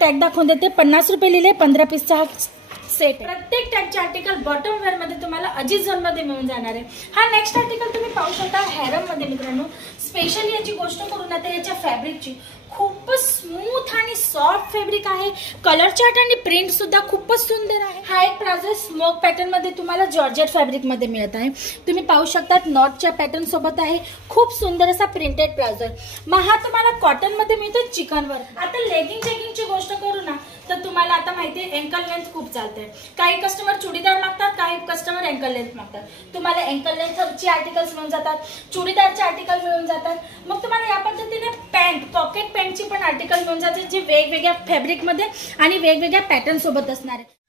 Tag दाखवून देते. 50 रुपये लिहिले, 15 पीसचा हा सेट. प्रत्येक टॅगचे आर्टिकल बॉटम वेअर मध्ये तुम्हाला अजित झोन मध्ये मिळून जाणार आहे. हा नेक्स्ट आर्टिकल तुम्ही पाहू शकता हेरम मध्ये मित्रांनो. स्पेशली याची गोष्ट करून आता याच्या फॅब्रिकची खूपच स्मूथ आणि सॉफ्ट फॅब्रिक आहे. कलर चार्ट आणि प्रिंट सुद्धा खूपच सुंदर आहे. हा एक प्लाझो स्मोक पॅटर्न मध्ये तुम्हाला जॉर्जेट फॅब्रिक मध्ये मिळत आहे. तुम्ही पाहू शकता नॉटच्या पॅटर्न सोबत आहे. खूप सुंदर असा प्रिंटेड प्लाझो आहे. मग हा तुम्हाला कॉटन मध्ये मिळतो चिकनवर. आता लेगिंग चेकिंगची गोष्ट करू ना तर तुम्हाला आता माहिती आहे एंकल लेंथ खूप चालते. काही कस्टमर चुडीदार मागतात, काही कस्टमर एंकल लेंथ मागतात. तुम्हाला एंकल लेंथची आर्टिकल्स मिळून जातात, चुडीदारचे आर्टिकल मिळून जातात. मग तुम्हाला या पद्धतीने पॅन्ट पॉकेट पॅन्टची पण आर्टिकल मिळून जाते जे वेगवेगळ्या फॅब्रिक मध्ये आणि वेगवेगळ्या पॅटर्न सोबत असणार आहे.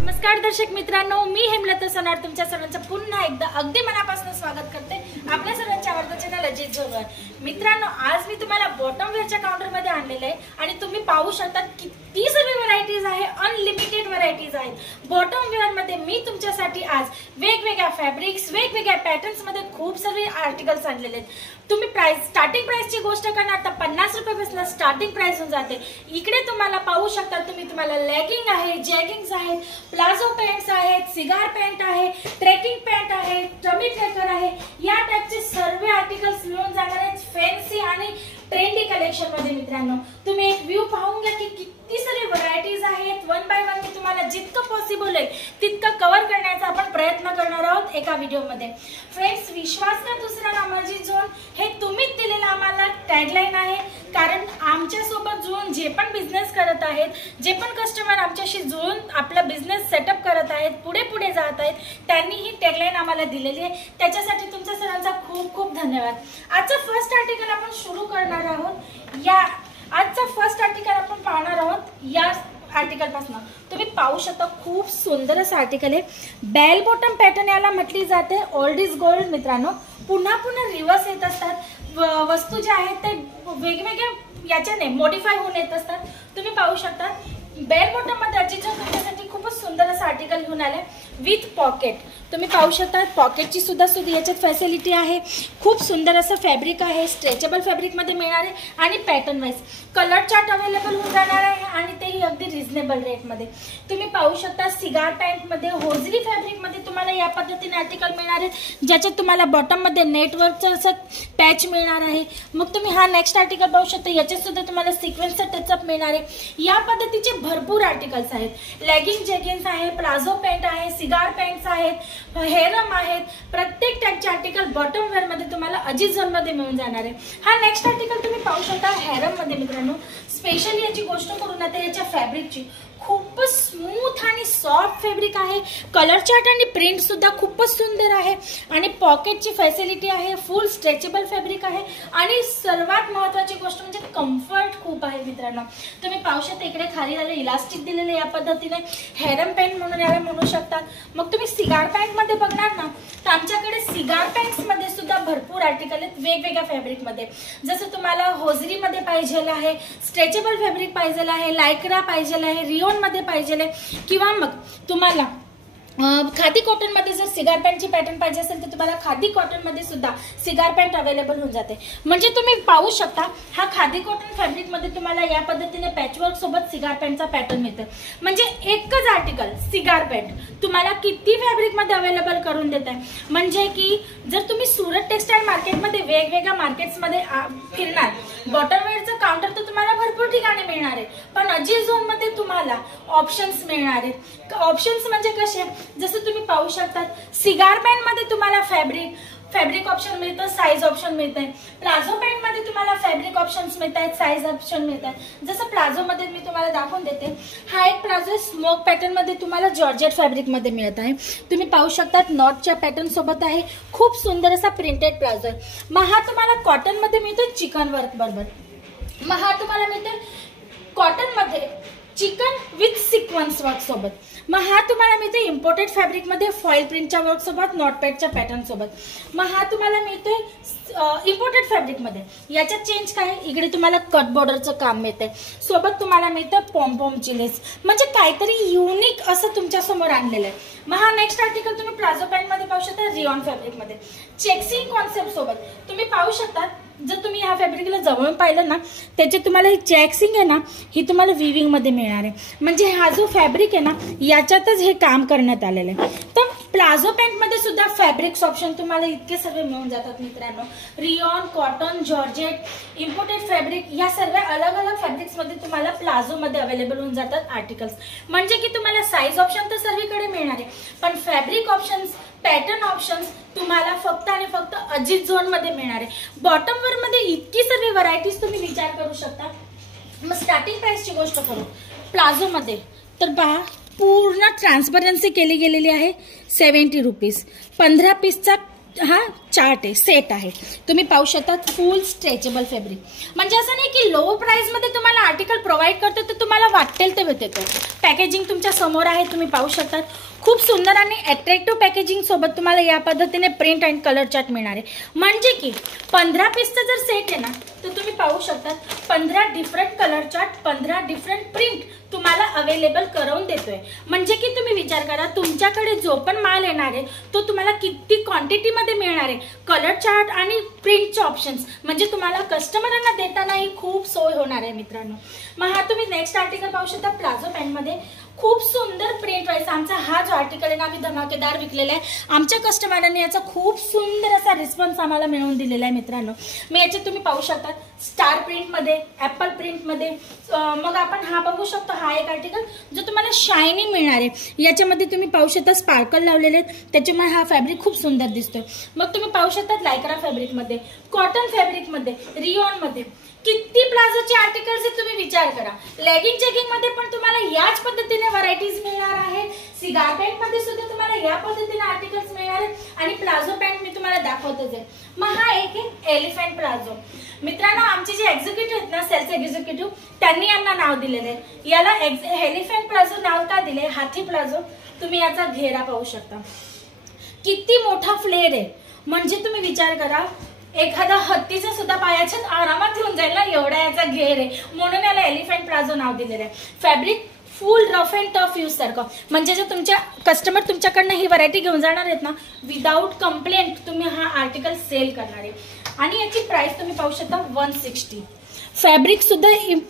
नमस्कार दर्शक मित्रांनो, मी हेमलता सनार तुमच्या सर्वांचं पुन्हा एकदा अगदी मनापासून स्वागत करते आपल्या सर्वांच्या आवडत्या चॅनल अजित झोनवर. मित्रांनो, आज मी तुम्हाला बॉटम वेअरच्या काउंटर मध्ये आणलेले आहे आणि तुम्ही पाहू शकता किती सर्व व्हरायटीज आहे, अनलिमिटेड व्हरायटीज आहेत. बॉटम वेअर मध्ये मी तुमच्यासाठी आज वेगवेगळ्या फॅब्रिक्स, वेगवेगळ्या पॅटर्न्स मध्ये खूप सारे आर्टिकल्स आणलेले आहेत. तुम्ही प्राइस स्टार्टिंग प्राइसची गोष्ट करणार तर 50 रुपयापासून स्टार्टिंग प्राइस होऊन जाते. इकडे तुम्हाला पाहू शकता तुम्हाला लेगिंग आहे, जॅगिंग्स आहेत, प्लाझो पॅन्ट्स आहेत, सिगार पॅन्ट आहे, ट्रेकिंग पॅन्ट आहे, टमी ट्रेकर आहे. या टाइपचे सर्व आर्टिकल्स मिळून जाणार आहेत फॅन्सी आणि ट्रेंडी कलेक्शन मध्ये. मित्रांनो, तुम्ही एक व्ह्यू पाहून घ्या की किती सारे व्हरायटीज आहेत. वन बाय वन मी तुम्हाला जितकं पॉसिबल आहे तितकं कव्हर करण्याचा आपण प्रयत्न करणार आहोत एका व्हिडिओमध्ये. फ्रेंड्स, विश्वास का दुसरा नाम अजित झोन हे तुम्हीच दिलेलं आम्हाला टॅगलाईन आहे. कारण आमच्या सोबत जुळून जे पण बिझनेस करत आहेत, जे पण कस्टमर आमच्याशी जुळून आपला बिझनेस सेटअप करत आहेत, पुढे पुढे जात आहेत, त्यांनी ही टॅगलाईन आम्हाला दिलेली आहे. त्याच्यासाठी तुमच्या सर्वांचा खूप खूप धन्यवाद. आजचं फर्स्ट आर्टिकल आपण सुरू करणार आहोत. आजचं फर्स्ट आर्टिकल आपण पाहणार आहोत या आर्टिकल पासून. तुम्ही पाहू शकता खूप सुंदर असं आर्टिकल आहे. बेल बॉटम पॅटर्न याला म्हटली जाते. ओल्ड इज गोल्ड मित्रांनो. पुन्हा पुन्हा रिवर्स येत असतात वस्तू ज्या आहेत ते वेगवेगळ्या याच्याने मॉडिफाय होऊन येत असतात. तुम्ही पाहू शकता बेल बॉटम मध्ये अजित झोन तुमच्यासाठी खूपच सुंदर असं आर्टिकल घेऊन आले विथ पॉकेट. तुम्ही पाहू शकता पॉकेटची सुद्धा याच्यात फॅसिलिटी आहे. खूप सुंदर असं फॅब्रिक आहे. स्ट्रेचेबल फॅब्रिक मध्ये मिळणार आहे आणि pattern wise colour chart available होऊन जाणार आहे आणि तेही अगदी रिझनेबल रेट मध्ये. तुम्ही पाहू शकता सिगार पॅन्ट मध्ये होजरी फॅब्रिक मध्ये तुम्हाला या पद्धतीने आर्टिकल मिळणार आहे ज्याच्यात तुम्हाला बॉटम मध्ये नेटवर्कचं असं पॅच मिळणार आहे. मग तुम्ही हा नेक्स्ट आर्टिकल पाहू शकता. याच्यात सुद्धा तुम्हाला सिक्वेन्सचा टचअप मिळणार आहे. या पद्धतीचे भरपूर आर्टिकल्स आहेत. लेगिंग जॅगिंग्स आहे, प्लाझो पॅन्ट आहे, सिगार पॅन्ट्स आहेत, हेरम आहेत. प्रत्येक टाइपचे आर्टिकल बॉटम वेअर मध्ये तुम्हाला अजित झोन मध्ये मिळून जाणार आहे. हा नेक्स्ट आर्टिकल तुम्ही पाहू शकता हेरम मध्ये मित्रांनो. स्पेशली याची गोष्ट करून आता याच्या फॅब्रिकची खूपच स्मूथ आणि सॉफ्ट फॅब्रिक आहे. कलर चार्ट आणि प्रिंट सुद्धा खूपच सुंदर आहे आणि पॉकेटची फॅसिलिटी आहे. फुल स्ट्रेचेबल फॅब्रिक आहे आणि सर्वात महत्वाची गोष्ट म्हणजे कम्फर्ट खूप आहे मित्रांनो. तुम्ही पाहू शकता इकडे खाली झाले इलास्टिक दिलेले या पद्धतीने हेरम पॅन्ट म्हणून याला म्हणू शकतात. मग तुम्ही सिगार पॅन्ट मध्ये बघणार ना तर आमच्याकडे सिगार पॅन्ट्स मध्ये सुद्धा भरपूर आर्टिकल आहेत वेगवेगळ्या फॅब्रिक मध्ये. जसं तुम्हाला होजरी मध्ये पाहिजे आहे, स्ट्रेचेबल फॅब्रिक पाहिजे आहे, लायक्रा पाहिजे आहे, रिओन मध्ये पाहिजे किंवा मग तुम्हाला खादी कॉटन मध्ये जर सिगार पॅन्टची पॅटर्न पाहिजे असेल तर तुम्हाला खादी कॉटन मध्ये सुद्धा सिगार पॅन्ट अवेलेबल होऊन जाते. म्हणजे तुम्ही पाहू शकता हा खादी कॉटन फॅब्रिक मध्ये तुम्हाला या पद्धतीने पॅचवर्क सोबत सिगार पॅन्टचा पॅटर्न मिळतो. म्हणजे एकच आर्टिकल सिगार पॅन्ट तुम्हाला किती फॅब्रिक मध्ये अवेलेबल करून देत आहे. म्हणजे की जर तुम्ही सुरत टेक्सटाईल मार्केटमध्ये वेगवेगळ्या मार्केट्स मध्ये फिरणार, बॉटम वेअरचं काउंटर तर तुम्हाला भरपूर ठिकाणी मिळणार आहे, पण अजित झोन मध्ये तुम्हाला ऑप्शन्स मिळणार आहेत. ऑप्शन्स म्हणजे कसे, जसं तुम्ही पाहू शकता सिगार पॅन्ट मध्ये तुम्हाला फॅब्रिक ऑप्शन मिळतं, साईज ऑप्शन मिळतंय. प्लाझो पॅन्ट मध्ये तुम्हाला फॅब्रिक ऑप्शन्स मिळत आहेत, साईज ऑप्शन मिळत आहेत. जसं प्लाझो मध्ये मी तुम्हाला दाखवून देते. हा एक प्लाझो स्मोक पॅटर्न मध्ये तुम्हाला जॉर्जेट फॅब्रिक मध्ये मिळत आहे. तुम्ही पाहू शकता नॉटच्या पॅटर्न सोबत आहे. खूप सुंदर असा प्रिंटेड प्लाझो आहे. मग हा तुम्हाला कॉटन मध्ये मिळतो चिकन वर्क बरोबर. मग हा तुम्हाला मिळतो कॉटन मध्ये चिकन विथ सिक्वेन्स वर्क सोबत. मग हा तुम्हाला मिळतो इम्पोर्टेड फॅब्रिक मध्ये फॉइल प्रिंटच्या वर्क सोबत, नॉटपॅडच्या पॅटर्न सोबत. मग हा तुम्हाला मिळतोय इम्पोर्टेड फॅब्रिक मध्ये. याच्यात चेंज काय, इकडे तुम्हाला कट बॉर्डरचं काम मिळतंय, सोबत तुम्हाला मिळतं पॉम्पॉमची लेस. म्हणजे काहीतरी युनिक असं तुमच्या समोर आणलेलं आहे. मग हा नेक्स्ट आर्टिकल तुम्ही प्लाझो पॅन्ट मध्ये शकता रियॉन फॅब्रिक मध्ये चेक्सिंग कॉन्सेप्ट सोबत तुम्ही पाहू शकता। जर तुम्ही ह्या फॅब्रिकला जवळून पाहिलं ना त्याचे तुम्हाला ही चेक्सिंग आहे ना ही तुम्हाला विविंग मध्ये मिळणार आहे। म्हणजे हा जो फॅब्रिक आहे ना याच्यातच हे काम करण्यात आलेलं आहे। तर प्लाझो पॅन्ट मध्ये सुद्धा फॅब्रिक्स ऑप्शन तुम्हाला इतके सर्व मिळून जातात मित्रांनो। Rayon, cotton, georgette, imported fabric या सर्व अलग अलग फॅब्रिक्स मध्ये तुम्हाला प्लाझो मध्ये अवेलेबल होऊन जातात आर्टिकल्स। म्हणजे की तुम्हाला साईज ऑप्शन तर सर्वीकडे मिळणार आहे पण फॅब्रिक ऑप्शन्स, पॅटर्न ऑप्शन्स तुम्हाला फक्त आणि फक्त अजित झोन मध्ये मिळणार आहे। बॉटम वेअर मध्ये इतकी सर्व व्हरायटीज तुम्ही विचार करू शकता। मग स्टार्टिंग प्राइस ची गोष्ट करू प्लाझो मध्ये तर पहा पूर्ण ट्रान्सपरन्सी केली गेलेली आहे 70 रुपीज। 15 पीसचा हा चार्ट आहे, सेट आहे। तुम्ही पाहू शकता फुल स्ट्रेचेबल फॅब्रिक। म्हणजे असं नाही की लो प्राइस मध्ये तुम्हाला आर्टिकल प्रोव्हाइड करतो तर तुम्हाला वाटेल ते देतो। पॅकेजिंग तुमच्या समोर आहे, तुम्ही पाहू शकता खूप सुंदर आणि अट्रॅक्टिव्ह पॅकेजिंग सोबत तुम्हाला या पद्धतीने प्रिंट अँड कलर चार्ट मिळणार आहे। म्हणजे की 15 पीसचा जर सेट आहे ना तर तुम्ही पाहू शकता 15 different colour chart, 15 different print तुम्हाला अवेलेबल करून देतोय। म्हणजे की तुम्ही विचार करा तुमच्याकडे जो पण माल येणार आहे तो तुम्हाला किती क्वांटिटी मध्ये मिळणार आहे। कलर चार्ट आणि प्रिंटचे ऑप्शन्स म्हणजे तुम्हाला कस्टमरांना देतानाही खूप सोय होणार आहे मित्रांनो। मग हा तुम्ही नेक्स्ट आर्टिकल पाहू शकता प्लाझो पॅन्ट मध्ये खूप सुंदर प्रिंट वाईज आमचा हा जो आर्टिकल आहे ना आम्ही धमाकेदार विकलेला आहे। आमच्या कस्टमरांनी याचा खूप सुंदर असा रिस्पॉन्स आम्हाला मिळवून दिलेला आहे मित्रांनो। मग याच्यात तुम्ही पाहू शकता स्टार प्रिंट मध्ये, ऍपल प्रिंट मध्ये। मग आपण हा बघू शकतो हा एक आर्टिकल जो तुम्हाला शायनिंग मिळणार आहे। याच्यामध्ये तुम्ही पाहू शकता स्पार्कल लावलेले आहेत, त्याच्यामुळे हा फॅब्रिक खूप सुंदर दिसतोय। मग तुम्ही पाहू शकता लायक्रा फॅब्रिक मध्ये, कॉटन फॅब्रिक मध्ये, रियॉन मध्ये किती प्लाझोचे आर्टिकल्स आहेत तुम्ही विचार करा। लेगिंग चेकिंग मध्ये पण तुम्हाला याच पद्धतीने व्हरायटीज मिळणार आहेत। सिगार पॅन्ट मध्ये सुद्धा तुम्हाला या पद्धतीने आर्टिकल्स मिळणार आहेत आणि प्लाझो पॅन्ट मी तुम्हाला दाखवतच आहे। मग हा एक आहे एलिफंट प्लाझो। मित्रांनो आमचे जे एक्झिक्युटिव्ह आहेत ना सेल्स एक्झिक्युटिव्ह त्यांनी यांना नाव दिलेलं आहे। याला एलिफंट प्लाझो नाव का दिले? हाथी प्लाझो। तुम्ही याचा घेरा पाहू शकता किती मोठा फ्लेअर आहे। म्हणजे तुम्ही विचार करा एखादा हत्तीचा सुद्धा पायाच्यात आरामात येऊन जाईल ना एवढा याचा घेर आहे, म्हणून याला एलिफंट प्लाझो नाव दिलेलं आहे। Fabric full rough and tough use सारखं म्हणजे जे तुमच्या कस्टमर तुमच्याकडनं ही व्हरायटी घेऊन जाणार आहेत ना विदाउट कंप्लेंट तुम्ही हा आर्टिकल सेल करणार आहे। आणि याची प्राइस तुम्ही पाहू शकता 160। फॅब्रिक सुद्धा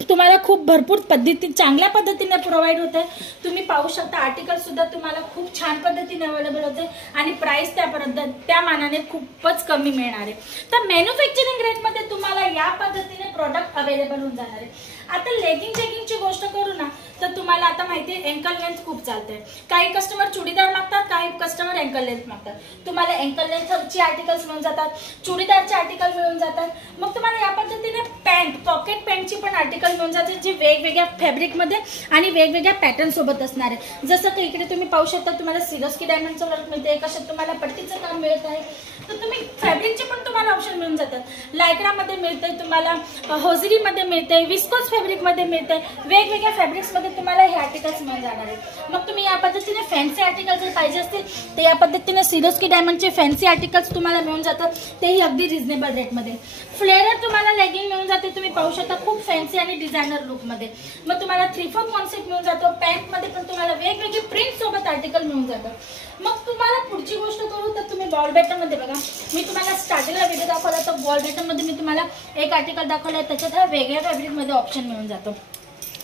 तुम्हाला खूप भरपूर पद्धतीने चांगल्या पद्धतीने प्रोव्हाइड होते। तुम्ही पाहू शकता आर्टिकल सुद्धा तुम्हाला खूप छान पद्धतीने अवेलेबल होते आणि प्राइस त्या मानाने खूपच कमी मिळणार आहे। तर मॅन्युफॅक्चरिंग रेट मध्ये तुम्हाला या पद्धतीने प्रोडक्ट अवेलेबल होऊन जाणार आहे। आता लेगिंग चेकिंगची गोष्ट करू ना तर तुम्हाला आता माहिती आहे एंकल लेंथ खूप चालते। काही कस्टमर चुडीदार मागतात, काही कस्टमर एंकल लेंथ मागतात। तुम्हाला एंकल लेंथची आर्टिकल्स मिळून जातात, चुडीदारचे आर्टिकल मिळून जातात। मग तुम्हाला या पद्धतीने पॅन्ट, पॉकेट पॅन्टची पण आर्टिकल मिळून जाते जे वेगवेगळ्या फॅब्रिक मध्ये आणि वेगवेगळ्या पॅटर्न सोबत असणार आहे। जसं की इकडे तुम्ही पाहू शकता तुम्हाला सिरोस्की डायमंडचं वर्क मिळते, कशात तुम्हाला पट्टीचं काम मिळत आहे। तर तुम्ही फॅब्रिकचे पण तुम्हाला ऑप्शन मिळून जातात। लायक्रा मध्ये मिळते, तुम्हाला होजरी मध्ये मिळते, विस्कोस फॅब्रिक मध्ये मिळते, वेगवेगळ्या फॅब्रिक्स मध्ये तुम्हाला हे आर्टिकल्स मिळून जाणार आहे। मग तुम्ही या पद्धतीने फॅन्सी आर्टिकल जर पाहिजे असतील तर या पद्धतीने सिरोस्की डायमंडचे फॅन्सी आर्टिकल्स तुम्हाला मिळून जातात, तेही अगदी रिझनेबल रेट मध्ये। फ्लेअर तुम्हाला लेगिंग मिळून जाते, तुम्ही पाहू शकता खूप फॅन्सी आणि डिझायनर लुक मध्ये। मग तुम्हाला 3/4 कॉन्सेप्ट मिळून जातो। पॅन्ट मध्ये पण तुम्हाला वेगवेगळे प्रिंट सोबत आर्टिकल मिळून जातात। मग तुम्हाला पुढची गोष्ट करू तर तुम्ही बॉल बॅटन मध्ये बघा, मी तुम्हाला स्टार्टिंगला व्हिडिओ दाखवला तर बॉल बॅटन मध्ये मी तुम्हाला एक आर्टिकल दाखवला, त्याच्यात हा वेगळ्या फॅब्रिक मध्ये ऑप्शन मिळून जातो।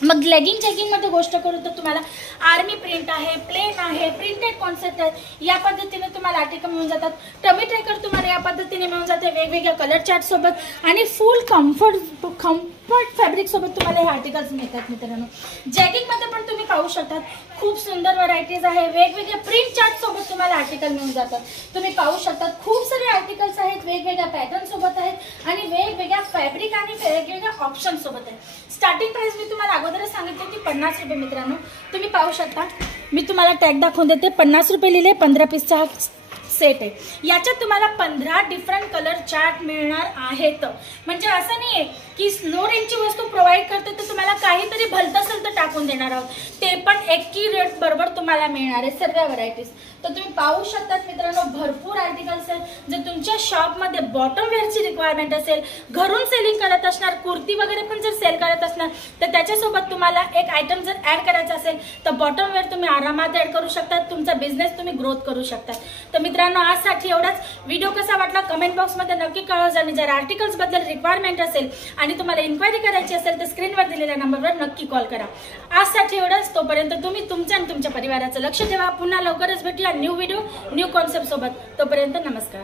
मग लेगिंग चेकिंग मध्ये गोष्ट करू तर तुम्हाला आर्मी प्रिंट आहे, प्लेन आहे, प्रिंटेड कॉन्सेप्ट आहे, या पद्धतीने तुम्हाला आर्टिकल मिळून जातात। टमी ट्रेकर तुम्हाला या पद्धतीने मिळून जाते वेगवेगळ्या कलर चार्ट सोबत आणि फुल कम्फर्ट फॅब्रिक सोबत तुम्हाला हे आर्टिकल्स मिळतात मित्रांनो। जॅगिंग मध्ये पण तुम्ही पाहू शकता खूप सुंदर व्हरायटीज आहे, वेगवेगळ्या प्रिंट चार्ट सोबत तुम्हाला आर्टिकल मिळून जातात। तुम्ही पाहू शकता खूप सारे आर्टिकल्स आहेत, वेगवेगळ्या पॅटर्न सोबत आहेत आणि वेगवेगळ्या फॅब्रिक आणि वेगवेगळ्या ऑप्शन सोबत आहेत। स्टार्टिंग प्राइस मी तुम्हाला अगोदरच सांगितले की 50 रुपये मित्रांनो। तुम्ही पाहू शकता मी तुम्हाला टॅग दाखवून देते, 50 रुपये लिहिले, 15 पीसचा हा सेट आहे। याच्यात तुम्हाला 15 डिफरंट कलर चार्ट मिळणार आहेत। म्हणजे असं नाहीये की लो रेंजची वस्तू प्रोव्हाइड करते तर तुम्हाला काहीतरी भलतं असेल तर टाकून देणार आहोत, ते पण एक्युरेट बरोबर तुम्हाला मिळणार आहे सर्व व्हरायटीज. तर तुम्ही पाहू शकतात मित्रांनो, भरपूर आर्टिकल्स आहेत. जर तुमच्या शॉपमध्ये बॉटम वेअरची रिक्वायरमेंट असेल, घरून सेलिंग करत असणार, कुर्ती वगैरे पण जर सेल करत असणार, तर त्याच्यासोबत तुम्हाला एक आयटम जर ऍड करायचा असेल तर बॉटम वेअर तुम्ही आरामात ऍड करू शकता. तुमचा बिझनेस तुम्ही ग्रोथ करू शकता. तर मित्रांनो, आजसाठी एवढाच. व्हिडिओ कसा वाटला कमेंट बॉक्समध्ये नक्की कळवा. आणि जर आर्टिकल्स बद्दल रिक्वायरमेंट असेल आणि तुम्हाला इन्क्वायरी करायची असेल तर स्क्रीनवर दिलेल्या नंबरवर नक्की कॉल करा. आजसाठी एवढंच. तोपर्यंत तुम्ही तुमच्या आणि तुमच्या परिवाराचं लक्ष ठेवा. पुन्हा लवकरच भेटूया न्यू व्हिडिओ न्यू कॉन्सेप्ट सोबत. तोपर्यंत नमस्कार.